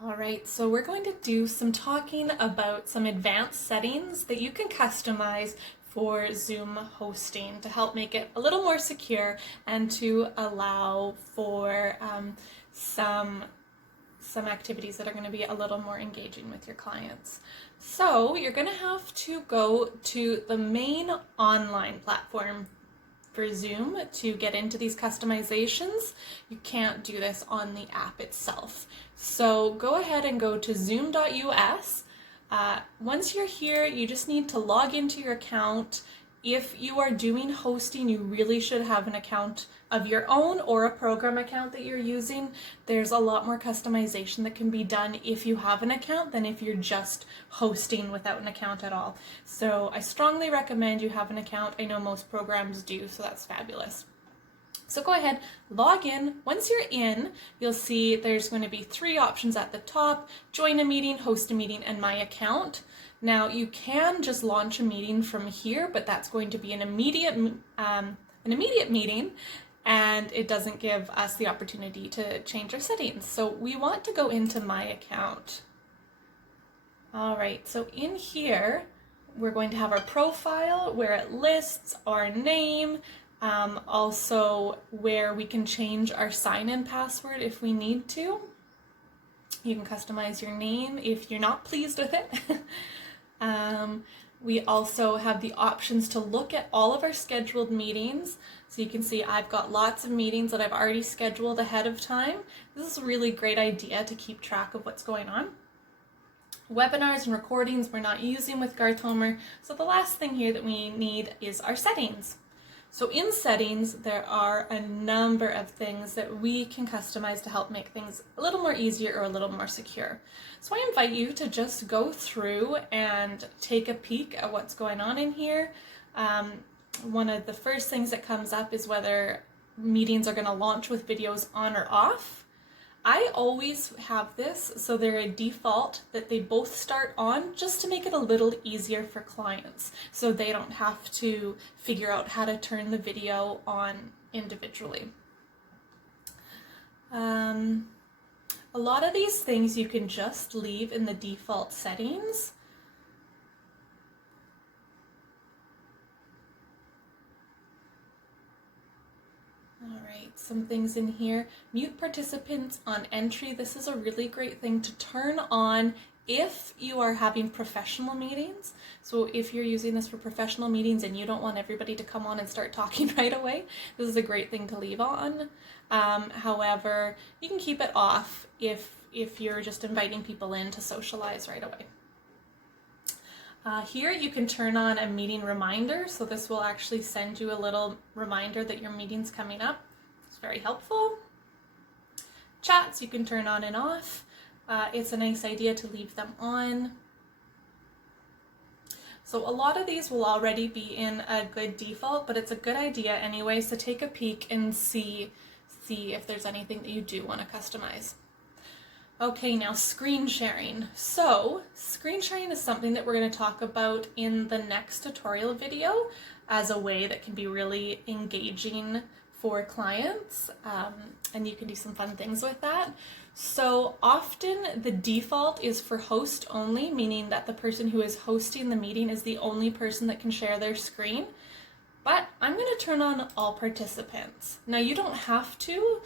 All right, so we're going to do some talking about some advanced settings that you can customize for Zoom hosting to help make it a little more secure and to allow for some activities that are going to be a little more engaging with your clients. So you're going to have to go to the main online platform for Zoom to get into these customizations. You can't do this on the app itself. So go ahead and go to zoom.us. Once you're here, you just need to log into your account. If you are doing hosting, you really should have an account of your own or a program account that you're using. There's a lot more customization that can be done if you have an account than if you're just hosting without an account at all. So I strongly recommend you have an account. I know most programs do, so that's fabulous. So go ahead, log in. Once you're in, you'll see there's going to be 3 options at the top: join a meeting, host a meeting, and my account. Now you can just launch a meeting from here, but that's going to be an immediate meeting, and it doesn't give us the opportunity to change our settings. So we want to go into my account. All right, so in here, we're going to have our profile where it lists our name, also where we can change our sign-in password if we need to. You can customize your name if you're not pleased with it. We also have the options to look at all of our scheduled meetings. So you can see I've got lots of meetings that I've already scheduled ahead of time. This is a really great idea to keep track of what's going on. Webinars and recordings we're not using with Garth Homer. So the last thing here that we need is our settings. So in settings, there are a number of things that we can customize to help make things a little more easier or a little more secure. So I invite you to just go through and take a peek at what's going on in here. One of the first things that comes up is whether meetings are going to launch with videos on or off. I always have this, so they're a default that they both start on just to make it a little easier for clients so they don't have to figure out how to turn the video on individually. A lot of these things you can just leave in the default settings. All right, some things in here. Mute participants on entry. This is a really great thing to turn on if you are having professional meetings. So if you're using this for professional meetings and you don't want everybody to come on and start talking right away, this is a great thing to leave on. However, you can keep it off if you're just inviting people in to socialize right away. Here you can turn on a meeting reminder, so this will actually send you a little reminder that your meeting's coming up. It's very helpful. Chats you can turn on and off. It's a nice idea to leave them on. So a lot of these will already be in a good default, but it's a good idea anyways to take a peek and see if there's anything that you do want to customize. Okay, now screen sharing. So screen sharing is something that we're going to talk about in the next tutorial video as a way that can be really engaging for clients, and you can do some fun things with that. So often the default is for host only, meaning that the person who is hosting the meeting is the only person that can share their screen. But I'm going to turn on all participants. Now you don't have to,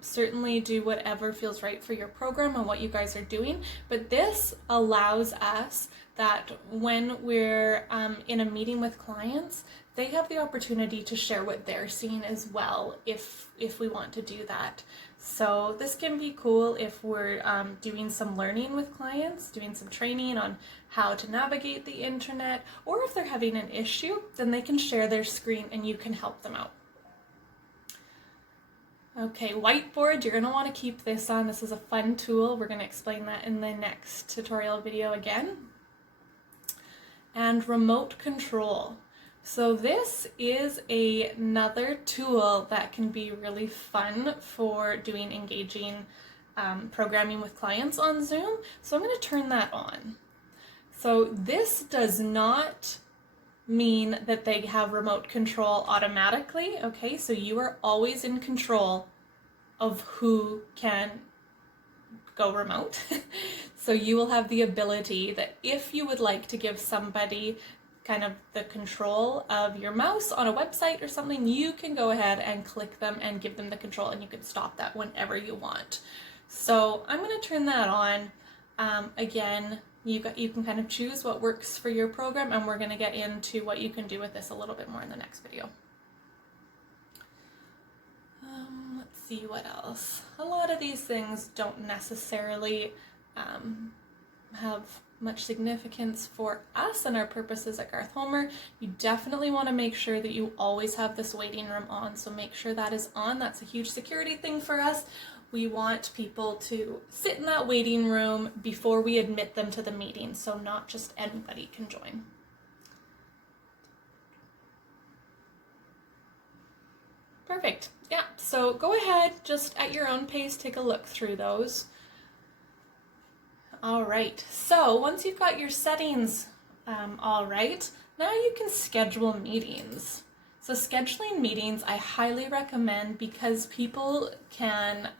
certainly do whatever feels right for your program and what you guys are doing, but this allows us that when we're in a meeting with clients, they have the opportunity to share what they're seeing as well if we want to do that. So this can be cool if we're doing some learning with clients, doing some training on how to navigate the internet, or if they're having an issue, then they can share their screen and you can help them out. Okay, whiteboard, you're going to want to keep this on. This is a fun tool. We're going to explain that in the next tutorial video again. And remote control. So this is another tool that can be really fun for doing engaging programming with clients on Zoom. So I'm going to turn that on. So this does not mean that they have remote control automatically, okay? So you are always in control of who can go remote. So you will have the ability that if you would like to give somebody kind of the control of your mouse on a website or something, you can go ahead and click them and give them the control, and you can stop that whenever you want. So I'm going to turn that on. Again, you can kind of choose what works for your program, and we're going to get into what you can do with this a little bit more in the next video. Let's see what else. A lot of these things don't necessarily have much significance for us and our purposes at Garth Homer. You definitely want to make sure that you always have this waiting room on, so make sure that is on. That's a huge security thing for us. We want people to sit in that waiting room before we admit them to the meeting, so not just anybody can join. Perfect. Yeah, so go ahead, just at your own pace, take a look through those. All right, so once you've got your settings all right, now you can schedule meetings. So scheduling meetings I highly recommend, because people can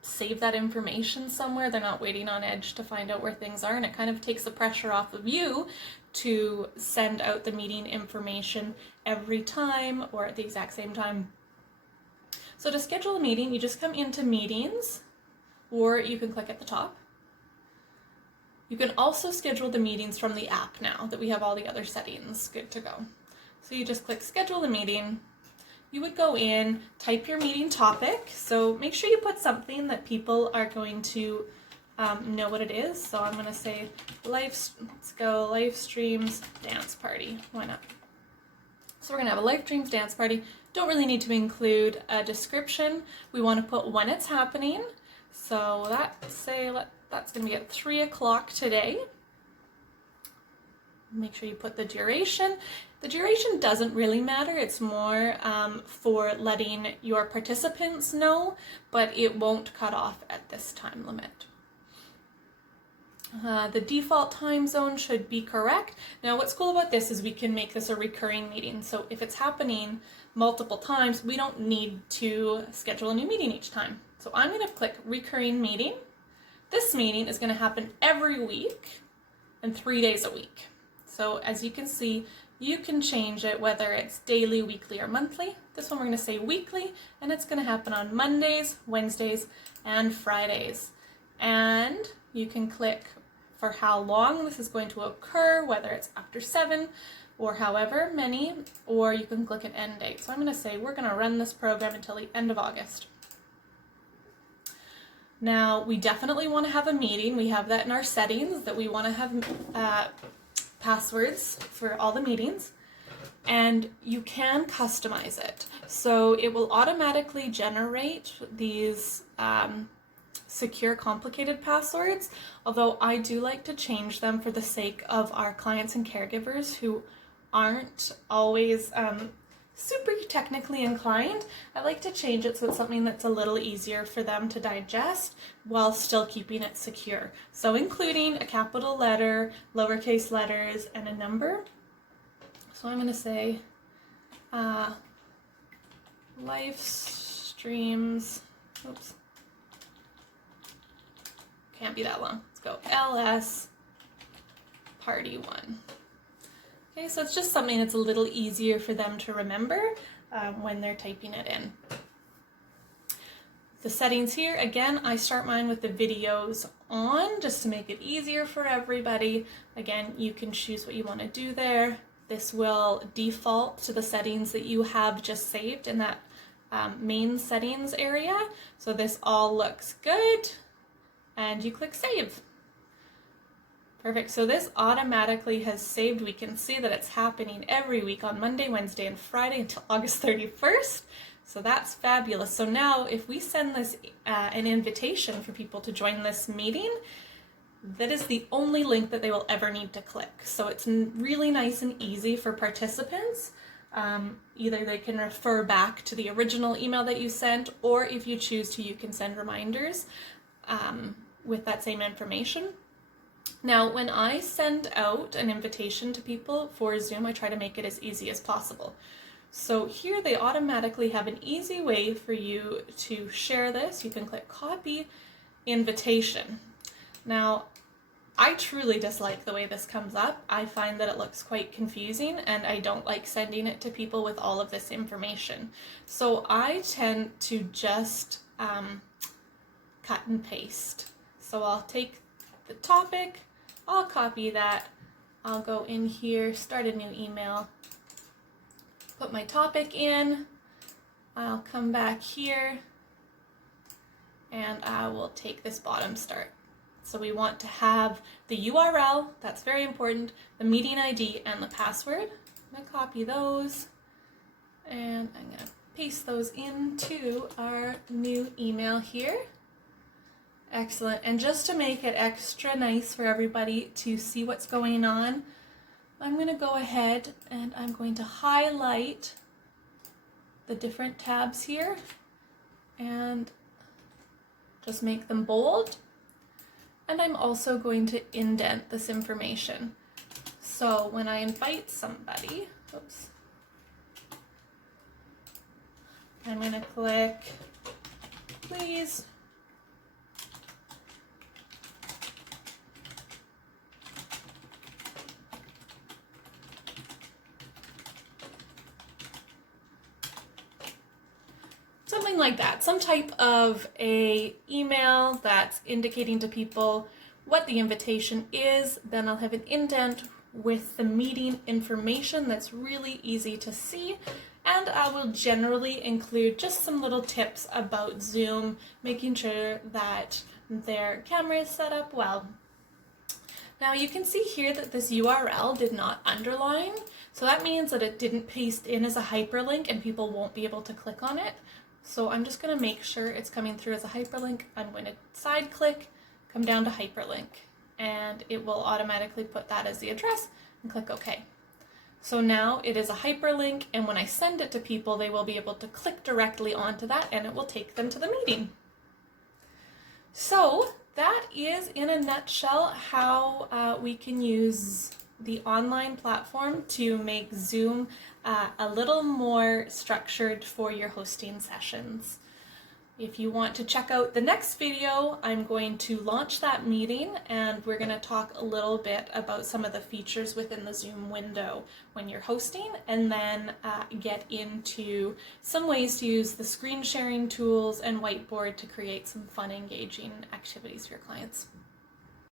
save that information somewhere. They're not waiting on edge to find out where things are, and it kind of takes the pressure off of you to send out the meeting information every time or at the exact same time. So to schedule a meeting, you just come into meetings, or you can click at the top. You can also schedule the meetings from the app now that we have all the other settings good to go. So you just click schedule a meeting. You would go in, type your meeting topic. So make sure you put something that people are going to know what it is. So I'm going to say let's go live streams dance party. Why not? So we're going to have a live streams dance party. Don't really need to include a description. We want to put when it's happening. So that's going to be at 3 o'clock today. Make sure you put the duration. The duration doesn't really matter. It's more for letting your participants know, but it won't cut off at this time limit. The default time zone should be correct. Now what's cool about this is we can make this a recurring meeting. So if it's happening multiple times, we don't need to schedule a new meeting each time. So I'm going to click recurring meeting. This meeting is going to happen every week and 3 days a week. So as you can see, you can change it whether it's daily, weekly, or monthly. This one we're going to say weekly, and it's going to happen on Mondays, Wednesdays, and Fridays. And you can click for how long this is going to occur, whether it's after 7 or however many, or you can click an end date. So I'm going to say we're going to run this program until the end of August. Now, we definitely want to have a meeting. We have that in our settings, that we want to have passwords for all the meetings, and you can customize it. So it will automatically generate these secure, complicated passwords, although I do like to change them for the sake of our clients and caregivers who aren't always super technically inclined. I like to change it so it's something that's a little easier for them to digest while still keeping it secure. So including a capital letter, lowercase letters, and a number. So I'm going to say live streams, oops, can't be that long. Let's go LS party 1. Okay, so it's just something that's a little easier for them to remember when they're typing it in. The settings here, again, I start mine with the videos on just to make it easier for everybody. Again, you can choose what you want to do there. This will default to the settings that you have just saved in that main settings area. So this all looks good, and you click save. Perfect, so this automatically has saved. We can see that it's happening every week on Monday, Wednesday, and Friday until August 31st. So that's fabulous. So now if we send this an invitation for people to join this meeting, that is the only link that they will ever need to click. So it's really nice and easy for participants. Either they can refer back to the original email that you sent, or if you choose to, you can send reminders with that same information. Now, when I send out an invitation to people for Zoom, I try to make it as easy as possible. So here they automatically have an easy way for you to share this. You can click copy, invitation. Now, I truly dislike the way this comes up. I find that it looks quite confusing and I don't like sending it to people with all of this information. So I tend to just cut and paste. So I'll take the topic, I'll copy that, I'll go in here, start a new email, put my topic in, I'll come back here, and I will take this bottom start. So we want to have the URL, that's very important, the meeting ID, and the password. I'm going to copy those, and I'm going to paste those into our new email here. Excellent. And just to make it extra nice for everybody to see what's going on, I'm going to go ahead and I'm going to highlight the different tabs here and just make them bold. And I'm also going to indent this information. So when I invite somebody, oops, I'm going to click please something like that, some type of a email that's indicating to people what the invitation is. Then I'll have an indent with the meeting information that's really easy to see, and I will generally include just some little tips about Zoom, making sure that their camera is set up well. Now you can see here that this URL did not underline, so that means that it didn't paste in as a hyperlink and people won't be able to click on it. So I'm just going to make sure it's coming through as a hyperlink. I'm going to side click, come down to hyperlink, and it will automatically put that as the address and click OK. So now it is a hyperlink, and when I send it to people, they will be able to click directly onto that and it will take them to the meeting. So that is in a nutshell how we can use the online platform to make Zoom a little more structured for your hosting sessions. If you want to check out the next video, I'm going to launch that meeting and we're going to talk a little bit about some of the features within the Zoom window when you're hosting, and then get into some ways to use the screen sharing tools and whiteboard to create some fun, engaging activities for your clients.